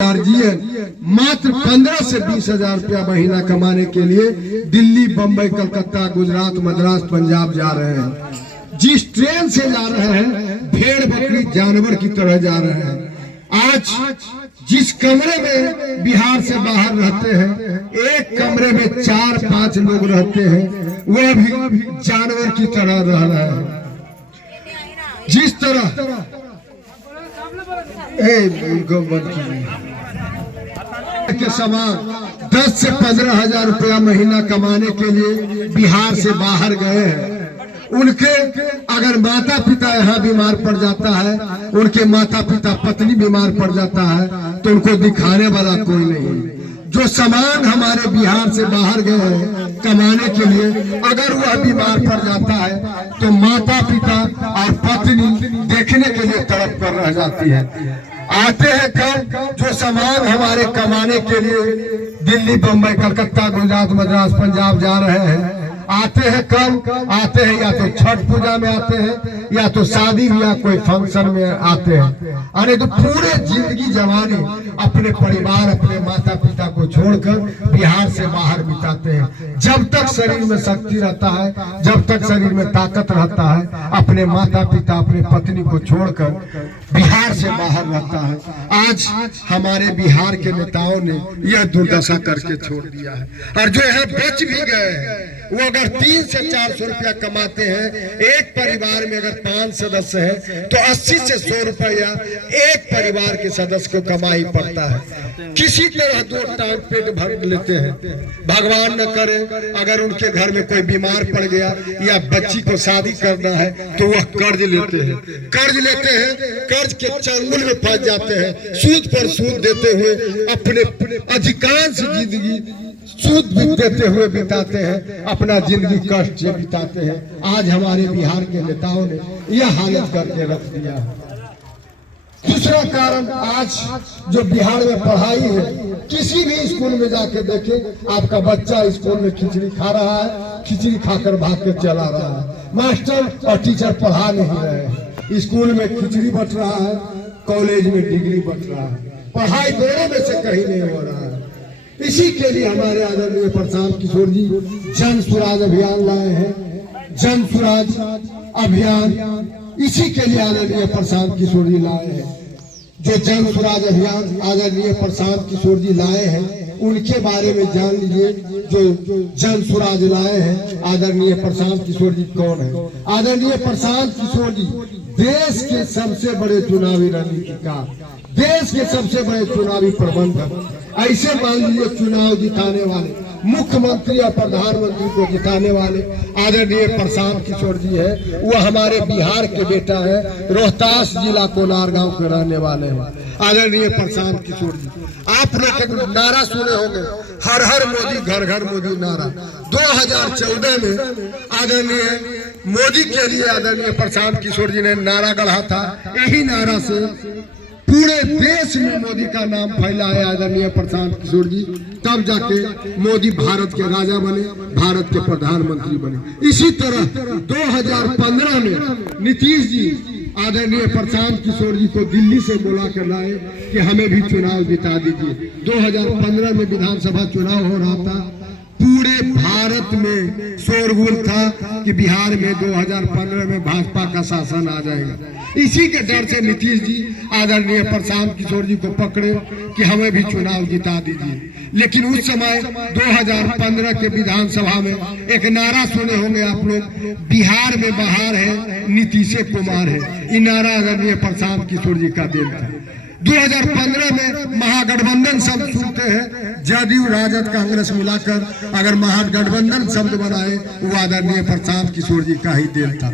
Guardian मात्र 15 से 20 हजार रुपया महीना कमाने के लिए दिल्ली, बम्बई, कलकत्ता, गुजरात, मद्रास, पंजाब जा रहे हैं। जिस ट्रेन से जा रहे हैं भेड़ बकरी जानवर की तरह जा रहे हैं। आज जिस कमरे में बिहार से बाहर रहते हैं, एक कमरे में 4-5 लोग रहते हैं, वह भी जानवर की तरह रह रहे हैं। जिस तरह के समान 10 से 15 हजार रुपया महीना कमाने के लिए बिहार से बाहर गए हैं। उनके अगर माता पिता यहाँ बीमार पड़ जाता है, उनके माता पिता पत्नी बीमार पड़ जाता है, तो उनको दिखाने वाला कोई नहीं। जो सामान हमारे बिहार से बाहर गए हैं कमाने के लिए, अगर वह बीमार पड़ जाता है तो माता पिता और पत्नी देखने के लिए तड़प कर रह जाती है। आते हैं कब जो सामान हमारे कमाने के लिए दिल्ली, बम्बई, कलकत्ता, गुजरात, मद्रास, पंजाब जा रहे हैं, आते हैं कब आते हैं, या तो छठ पूजा में आते हैं या तो शादी या कोई फंक्शन में आते हैं। अरे तो पूरे जिंदगी जवानी अपने परिवार, अपने माता पिता को छोड़कर बिहार से बाहर बिताते हैं। जब तक शरीर में शक्ति रहता है, जब तक शरीर में ताकत रहता है, अपने माता पिता, अपने पत्नी को छोड़कर बिहार से बाहर रहता है। आज हमारे बिहार के नेताओं ने यह दुर्दशा करके छोड़ दिया है। और जो यहाँ बच भी गए हैं, वो अगर 300 से 400 रुपया कमाते हैं, एक परिवार में अगर 5 सदस्य है तो 80 से 100 रुपया एक परिवार के सदस्य को कमाई पड़ता है। किसी तरह 2 टाइम पेट भर लेते हैं। भगवान न करे अगर उनके घर में कोई बीमार पड़ गया या बच्ची को शादी करना है तो वह कर्ज लेते हैं। कर्ज के चंगुल में फंस जाते हैं। सूद पर सूद देते हुए अपने अधिकांश जिंदगी सूद देते हुए बिताते हैं, अपना जिंदगी कष्ट से बिताते हैं। आज हमारे बिहार के नेताओं ने यह हालत करके रख दिया है। दूसरा कारण, आज जो बिहार में पढ़ाई है, किसी भी स्कूल में जाके देखें, आपका बच्चा स्कूल में खिचड़ी खा रहा है, खिचड़ी खाकर भाग के चला रहा है। मास्टर और टीचर पढ़ा नहीं रहे हैं। स्कूल में खिचड़ी बट रहा है, कॉलेज में डिग्री बट रहा है। पढ़ाई दोनों में से कहीं नहीं हो रहा है। इसी के लिए हमारे आदरणीय प्रशांत किशोर जी जन स्वराज अभियान लाए हैं। जन स्वराज अभियान इसी के लिए आदरणीय प्रशांत किशोर जी लाए हैं। जो जन स्वराज अभियान आदरणीय प्रशांत किशोर जी लाए हैं, उनके बारे में जान लीजिए। जो जन स्वराज लाए हैं आदरणीय प्रशांत किशोर जी कौन है? आदरणीय प्रशांत किशोर जी देश के सबसे बड़े चुनावी रणनीतिकार, देश के सबसे बड़े चुनावी प्रबंधक। ऐसे मान लीजिए चुनाव जिताने वाले, मुख्यमंत्री और प्रधानमंत्री को जिताने वाले आदरणीय प्रशांत किशोर जी है। वो हमारे बिहार के बेटा है, रोहतास जिला कोलार गांव के रहने वाले हैं आदरणीय प्रशांत किशोर जी। आप लोग नारा सुने होंगे, हर हर मोदी, घर घर मोदी नारा। 2014 में आदरणीय मोदी के लिए आदरणीय प्रशांत किशोर जी ने नारा गढ़ा था। यही नारा से पूरे देश में मोदी का नाम फैला है आदरणीय प्रशांत किशोर जी। तब जाके मोदी भारत के राजा बने, भारत के प्रधानमंत्री बने। इसी तरह 2015 में नीतीश जी आदरणीय प्रशांत किशोर जी को दिल्ली से बुला कर लाए कि हमें भी चुनाव जिता दीजिए। 2015 में विधानसभा चुनाव हो रहा था। पूरे भारत में शोरगुल था कि बिहार में 2015 में भाजपा का शासन आ जाएगा। इसी के डर से नीतीश जी आदरणीय प्रशांत किशोर जी को पकड़े कि हमें भी चुनाव जिता दीजिए। लेकिन उस समय 2015 के विधानसभा में एक नारा सुने होंगे आप लोग, बिहार में बहार है, नीतीश कुमार है। ये नारा आदरणीय प्रशांत किशोर जी का देन था। 2015 में महागठबंधन शब्द सुनते हैं, जदयू, राजद, कांग्रेस मिलाकर अगर महागठबंधन शब्द बनाए, वो आदरणीय प्रशांत किशोर जी का ही देन था।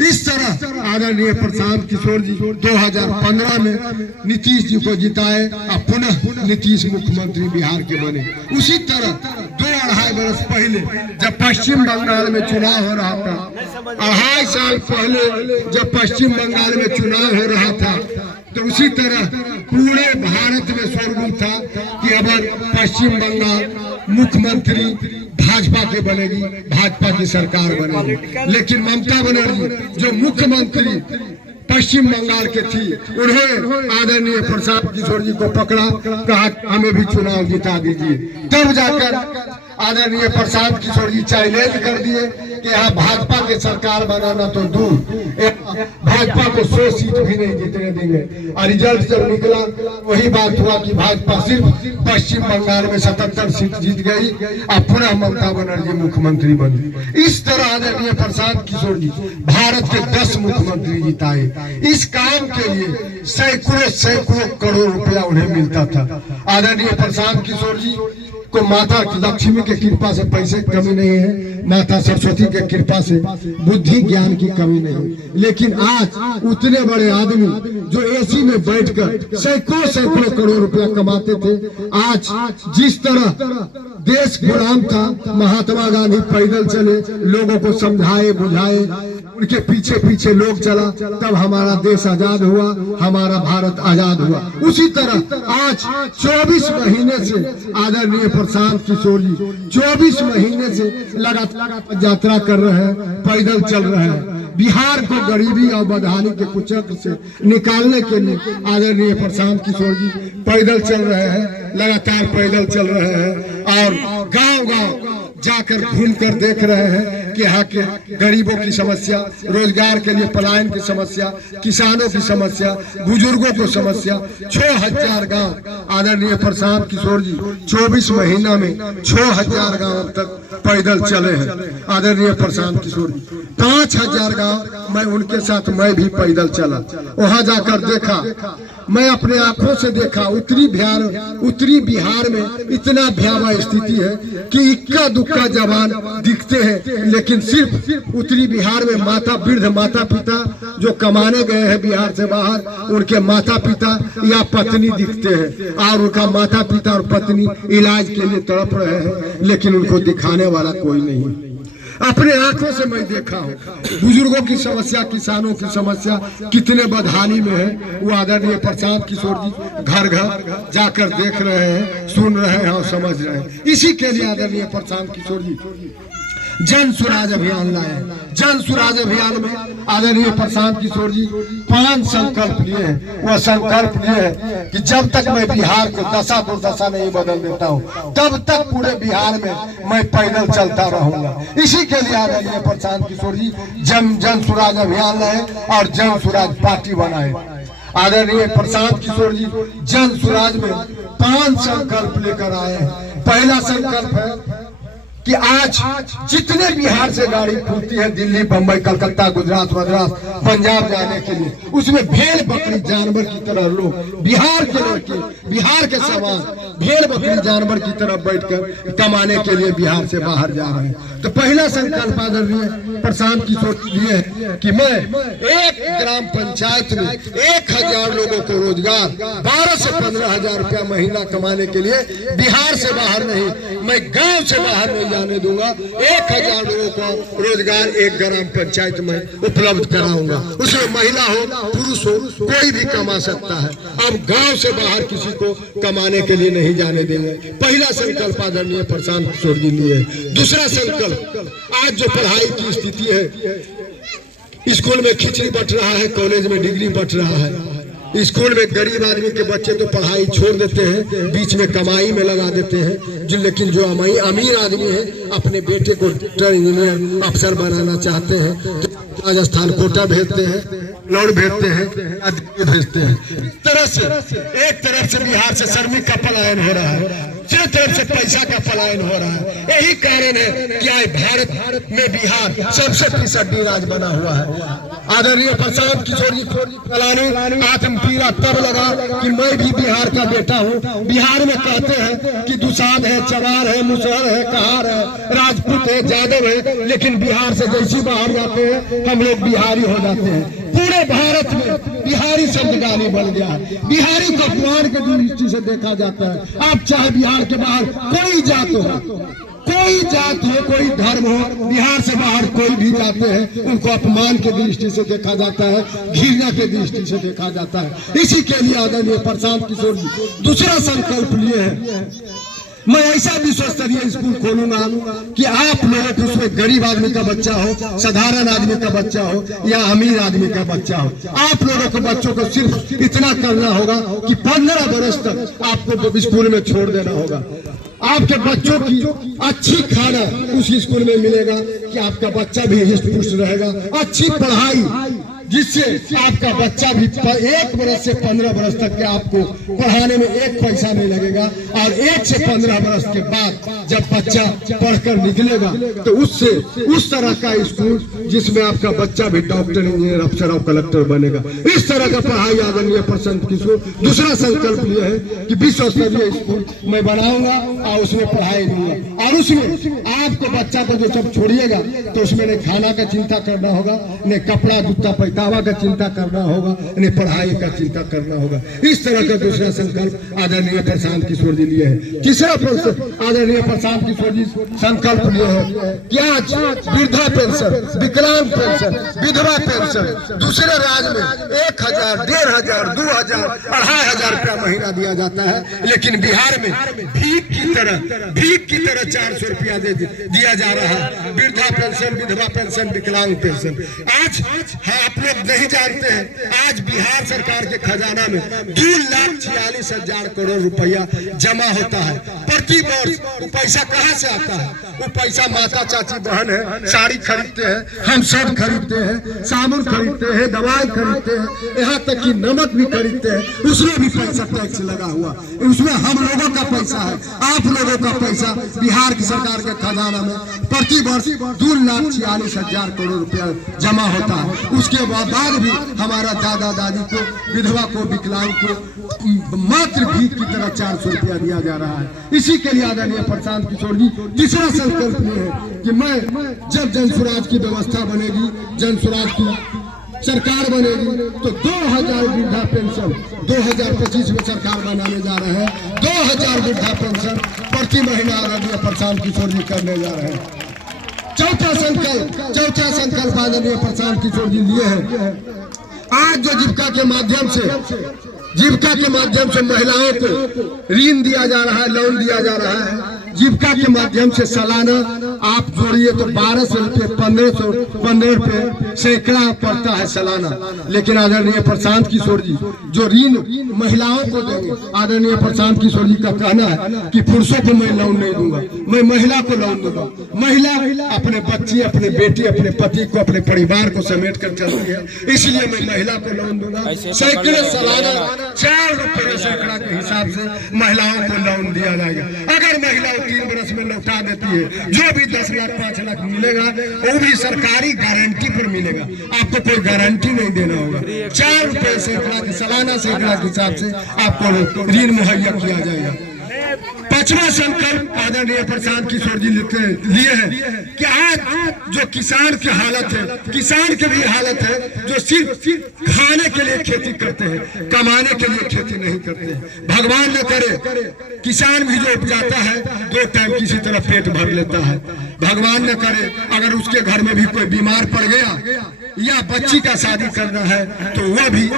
इस तरह आदरणीय प्रशांत किशोर जी 2015 में नीतीश जी को जिताए और पुनः नीतीश मुख्यमंत्री बिहार के बने। उसी तरह 2-2.5 वर्ष पहले जब पश्चिम बंगाल में चुनाव हो रहा था, 2.5 साल पहले जब पश्चिम बंगाल में चुनाव हो रहा था, तो उसी तरह पूरे भारत में शोरगुल था कि अब पश्चिम बंगाल मुख्यमंत्री भाजपा के बनेगी, भाजपा की सरकार बनेगी। लेकिन ममता बनर्जी जो मुख्यमंत्री पश्चिम बंगाल के थी, उन्होंने आदरणीय प्रसाद किशोर जी को पकड़ा, कहा हमें भी चुनाव जिता दीजिए। तब जाकर आदरणीय प्रसाद किशोर जी चैलेंज कर दिए कि यहाँ भाजपा की सरकार बनाना तो दूर, भाजपा को 100 सीट भी नहीं जीतने देंगे। और रिजल्ट जब निकला वही बात हुआ कि भाजपा सिर्फ पश्चिम बंगाल में 77 सीट जीत गई और पुनः ममता बनर्जी मुख्यमंत्री बनी। इस तरह आदरणीय प्रसाद किशोर जी भारत के 10 मुख्यमंत्री जिताए। इस काम के लिए सैकड़ों करोड़ रुपया उन्हें मिलता था। आदरणीय प्रसाद किशोर जी को माता लक्ष्मी के कृपा से पैसे की कमी नहीं है, माता सरस्वती के कृपा से बुद्धि ज्ञान की कमी नहीं है। लेकिन आज उतने बड़े आदमी जो एसी में बैठकर सैकड़ों करोड़ रुपया कमाते थे, आज जिस तरह देश गुलाम था, महात्मा गांधी पैदल चले, लोगों को समझाए बुझाए, उनके पीछे लोग चला, तब हमारा देश आजाद हुआ, हमारा भारत आजाद हुआ। उसी तरह आज 24 महीने से आदरणीय प्रसाद किशोर जी 24 महीने से लगातार यात्रा कर रहे हैं, पैदल चल रहे हैं। बिहार को गरीबी और बदहाली के कुचक्र से निकालने के लिए आदरणीय प्रसाद किशोर जी पैदल चल रहे हैं, लगातार पैदल चल रहे हैं और गांव-गांव जाकर घूम कर देख रहे हैं कि यहाँ के गरीबों की समस्या, रोजगार के लिए पलायन की समस्या, किसानों की समस्या, बुजुर्गों को समस्या। 6000 गांव आदरणीय प्रसाद किशोर जी 24 महीना में 6000 गांव तक पैदल चले हैं। आदरणीय प्रसाद किशोर जी 5000 गांव मैं उनके साथ मैं भी पैदल चला, वहां जाकर देखा, मैं अपने आंखों से देखा। उत्तरी बिहार में इतना भयावह स्थिति है कि इक्का दुक्का जवान दिखते हैं, लेकिन सिर्फ उत्तरी बिहार में वृद्ध माता पिता जो कमाने गए हैं बिहार से बाहर, उनके माता पिता या पत्नी दिखते हैं और उनका माता पिता और पत्नी इलाज के लिए तड़प रहे हैं, लेकिन उनको दिखाने वाला कोई नहीं है। अपने आंखों से मैं देखा हूँ बुजुर्गों की समस्या, किसानों की समस्या कितने बदहाली में है। वो आदरणीय प्रसाद किशोर जी घर घर जाकर देख रहे हैं, सुन रहे हैं और समझ रहे हैं। इसी के लिए आदरणीय प्रसाद किशोर जी जन स्वराज अभियान लाए। जन स्वराज अभियान में आदरणीय प्रसाद किशोर जी 5 संकल्प लिए हैं। वह संकल्प लिए हैं कि जब तक मैं बिहार को दशा दुर्दशा नहीं बदल देता हूँ, तब तक पूरे बिहार में मैं पैदल चलता रहूंगा। इसी के लिए आदरणीय प्रसाद किशोर जी जन स्वराज अभियान लाए और जन स्वराज पार्टी बनाए। आदरणीय प्रसाद किशोर जी जन स्वराज में 5 संकल्प लेकर आए हैं। पहला संकल्प है कि आज जितने बिहार से गाड़ी खुलती है दिल्ली, बम्बई, कलकत्ता, गुजरात, मद्रास, पंजाब जाने के लिए, उसमें भेड़ बकरी जानवर की तरह लोग बिहार के लड़के, बिहार के समाज भेड़ बकरी जानवर की तरह बैठकर कमाने के लिए बिहार से बाहर जा रहे हैं। तो पहला संकल्प आदरणीय प्रसाद किशोर लिए है कि मैं एक ग्राम पंचायत में 1000 लोगों को रोजगार 12 से 15 हजार रुपया महीना कमाने के लिए बिहार से बाहर नहीं, मैं गांव से बाहर नहीं जाने दूंगा। 1000 लोगों को रोजगार एक ग्राम पंचायत में उपलब्ध कराऊंगा। उसमें महिला हो पुरुष हो कोई भी कमा सकता है। अब गांव से बाहर किसी को कमाने के लिए नहीं जाने देंगे। पहला संकल्प आदरणीय प्रसाद किशोर जी लिए। दूसरा संकल्प, आज जो पढ़ाई की स्थिति है, स्कूल में खिचड़ी बंट रहा है, कॉलेज में डिग्री बंट रहा है। स्कूल में गरीब आदमी के बच्चे तो पढ़ाई छोड़ देते हैं, बीच में कमाई में लगा देते हैं, लेकिन जो अमीर आदमी है अपने बेटे को डॉक्टर, इंजीनियर, अफसर बनाना चाहते हैं तो राजस्थान कोटा भेजते हैं, लौट भेजते हैं, भेजते हैं। इस तरह से एक तरफ से बिहार से श्रमिक का पलायन हो रहा है, दूसरी तरफ से पैसा का पलायन हो रहा है। यही कारण है कि आज भारत में बिहार सबसे फिसड्डी राज बना हुआ है। आदरणीय प्रसाद किशोर जी फलानी आत्मपीड़ा तब लगा कि मैं भी बिहार का बेटा हूँ। बिहार में कहते हैं कि दुसाध है, चवार है, मुसहर है, कहार है, राजपूत है, यादव है, लेकिन बिहार से जैसी बाहर जाते हैं हम लोग बिहारी हो जाते हैं। पूरे भारत में बिहारी शब्द गाली बन गया है। बिहारी को अपमान के दृष्टि से देखा जाता है। अब चाहे बिहार के बाहर कोई जात हो, कोई जात हो, कोई धर्म हो, बिहार से बाहर कोई भी जाते हैं उनको अपमान के दृष्टि से देखा जाता है, घृणा के दृष्टि से देखा जाता है। इसी के लिए आदरणीय प्रसाद किशोर जी दूसरा संकल्प लिए हैं मैं ऐसा विश्व स्तरीय स्कूल खोलूंगा कि आप लोगों को उसमें गरीब आदमी का बच्चा हो, साधारण आदमी का बच्चा हो या अमीर आदमी का बच्चा हो, आप लोगों को बच्चों को सिर्फ इतना करना होगा कि 15 वर्ष तक आपको स्कूल में छोड़ देना होगा। आपके बच्चों की अच्छी खाना उस स्कूल में मिलेगा कि आपका बच्चा भी हृष्ट पुष्ट रहेगा, अच्छी पढ़ाई जिससे आपका बच्चा भी 1 वर्ष से 15 वर्ष तक के आपको पढ़ाने में 1 पैसा नहीं लगेगा। और 1 से 15 वर्ष के बाद जब बच्चा पढ़कर निकलेगा तो उससे उस तरह का स्कूल जिसमें आपका बच्चा भी डॉक्टर, इंजीनियर, अफसर और कलेक्टर बनेगा, इस तरह का पढ़ाई आदरणीय प्रशांत किशोर। दूसरा संकल्प यह है कि विश्व स्तरीय स्कूल मैं बनाऊंगा और उसमें पढ़ाई दूंगा। और उसमें आपको बच्चा को जो सब छोड़िएगा तो उसमें न खाना का चिंता करना होगा, न कपड़ा जूता पैतावा का चिंता करना होगा, न पढ़ाई का चिंता करना होगा। इस तरह का दूसरा संकल्प आदरणीय प्रशांत किशोर जी लिए है। तीसरा आदरणीय प्रशांत किशोर जी संकल्प लिए है कि आज वृद्धा पेंशन, विकलांग पेंशन, विधवा पेंशन दूसरे राज्य में 1000, 1500, 2000, 2500 रुपया महीना दिया जाता है, लेकिन बिहार में भीख की तरह 400 रुपया दिया जा रहा है। वृद्धा पेंशन, विधवा पेंशन, विकलांग पेंशन आज आप लोग नहीं जानते हैं, आज बिहार सरकार के खजाना में 2,46,000 करोड़ रुपया जमा होता है प्रति वर्ष। वो पैसा कहाँ से आता है? वो पैसा माता, चाची, बहन है, साड़ी खरीदते हैं, हम सब खरीदते हैं, साबुन खरीदते हैं, दवाई खरीदते हैं, यहाँ तक कि नमक भी खरीदते हैं, उसमें भी पैसा टैक्स लगा हुआ, उसमें हम लोगों का पैसा है, आप लोगों का पैसा बिहार की सरकार के खजाना में प्रति वर्ष 2,46,000 करोड़ रुपया जमा होता है। उसके बाद भी हमारा दादा दादी को, विधवा को, विकलांग को मात्र भीख की तरह 400 रुपया दिया जा रहा है। इसी के लिए आदरणीय प्रशांत किशोर जी तीसरा संकल्प ये है कि मैं जब जन स्वराज की व्यवस्था बनेगी, जन स्वराज की सरकार बनेगी तो 2000 वृद्धा पेंशन 2025 में सरकार बनाने जा रहे हैं। 2000 वृद्धा पेंशन प्रति महीना आदरणीय प्रशांत किशोर जी करने जा रहे हैं। चौथा संकल्प आदरणीय प्रशांत किशोर जी लिए है। आज जो जीविका के माध्यम से महिलाओं को ऋण दिया जा रहा है, लोन दिया जा रहा है, जीविका के माध्यम से सालाना आप जोड़िए तो 1200 रुपये, 1500 रुपये सैकड़ा पड़ता है सालाना। लेकिन आदरणीय प्रशांत किशोर जी जो ऋण महिलाओं को देंगे, आदरणीय प्रशांत किशोर जी का कहना है कि पुरुषों को मैं लोन नहीं दूंगा, मैं महिला को लोन दूंगा। महिला अपने बच्ची, अपने बेटी, अपने पति को, अपने परिवार को समेट कर चलती है, इसलिए मैं महिला को लोन दूंगा। सैकड़े सालाना 4 रुपये सैकड़ा के हिसाब से महिलाओं को लोन दिया जाएगा। अगर महिला 3 वर्ष में लौटा देती है, जो भी 10 लाख 5 लाख मिलेगा वो भी सरकारी गारंटी पर मिलेगा, आपको कोई गारंटी नहीं देना होगा। 4 रुपये सैकड़ा के सालाना सैकड़ा के हिसाब से आपको ऋण मुहैया किया जाएगा। 5वां संकल्प आदरणीय प्रशांत किशोर जी लिए है कि आज जो किसान की हालत है, किसान की भी हालत है जो सिर्फ खाने के लिए खेती करते हैं, कमाने के लिए खेती नहीं करते हैं। भगवान न करे किसान भी जो उपजाता है 2 टाइम किसी तरह पेट भर लेता है। भगवान न करे अगर उसके घर में भी कोई बीमार पड़ गया या बच्ची का शादी करना है तो वह भी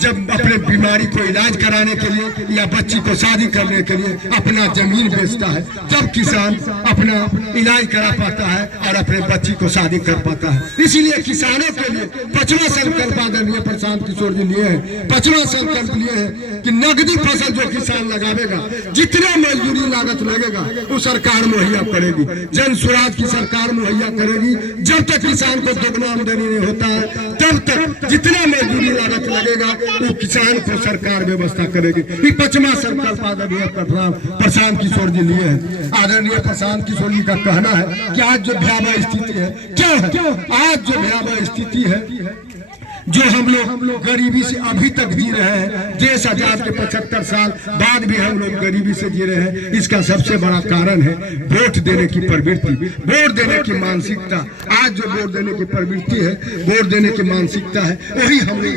जब अपने बीमारी को इलाज कराने के लिए या बच्ची को शादी करने के लिए अपना जमीन बेचता है, तब किसान अपना इलाज करा पाता है और अपने बच्ची को शादी कर पाता है। इसीलिए किसानों के लिए 5वां संकल्प आदरणीय प्रशांत किशोर जी लिए है। 5वां संकल्प लिए है कि नगदी फसल जो किसान लगावेगा, जितना मजदूरी लागत लगेगा वो सरकार मुहैया करेगी, जन स्वराज की सरकार मुहैया करेगी। जब तक किसान को दोगुना आमदनी नहीं होता है तब तक जितना मजदूरी लागत लगेगा वो किसान को सरकार व्यवस्था करेगी। 5वां संकल्प आदरणीय प्रशांत किशोर जी लिए है। आदरणीय प्रशांत किशोर जी का कहना है कि आज जो भयावह स्थिति है, क्यों आज जो भयावह स्थिति है, जो हम लोग गरीबी से अभी तक जी रहे हैं, देश आजाद के 75 साल बाद भी हम लोग गरीबी से जी रहे हैं, इसका सबसे बड़ा कारण है वोट देने की प्रवृत्ति, वोट देने की मानसिकता। आज जो वोट देने की प्रवृत्ति है, वोट देने की मानसिकता है, वही हम लोग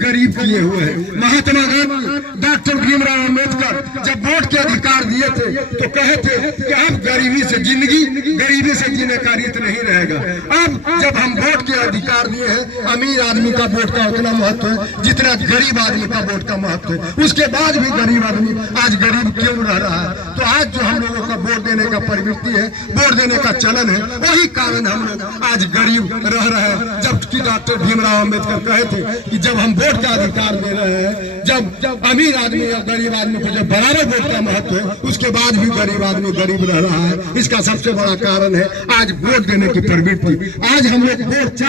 गरीब किए हुए हैं। महात्मा गांधी, डॉक्टर भीमराव अम्बेडकर जब वोट के अधिकार दिए थे तो कहे थे कि अब गरीबी से जिंदगी, गरीबी से जीने का रीत नहीं रहेगा। अब जब हम वोट के अधिकार दिए हैं, अमीर आदमी का वोट का उतना महत्व है जितना गरीब आदमी का वोट का महत्व है। उसके बाद भी गरीब आदमी आज गरीब क्यों रह रहा है? तो आज जो हम लोगों का वोट देने का प्रवृत्ति है, वोट देने का चलन है, वही कारण हम लोग आज गरीब रह रहे हैं। जबकि डॉक्टर भीमराव अम्बेडकर कहे थे कि जब हम वोट का अधिकार दे रहे हैं, जब अमीर आदमी या गरीब आदमी को जब बराबर वोट का महत्व है, उसके बाद भी गरीब आदमी गरीब रह रहा है। इसका सबसे बड़ा कारण है आज वोट देने की प्रवृत्ति। आज हम लोग वोट चार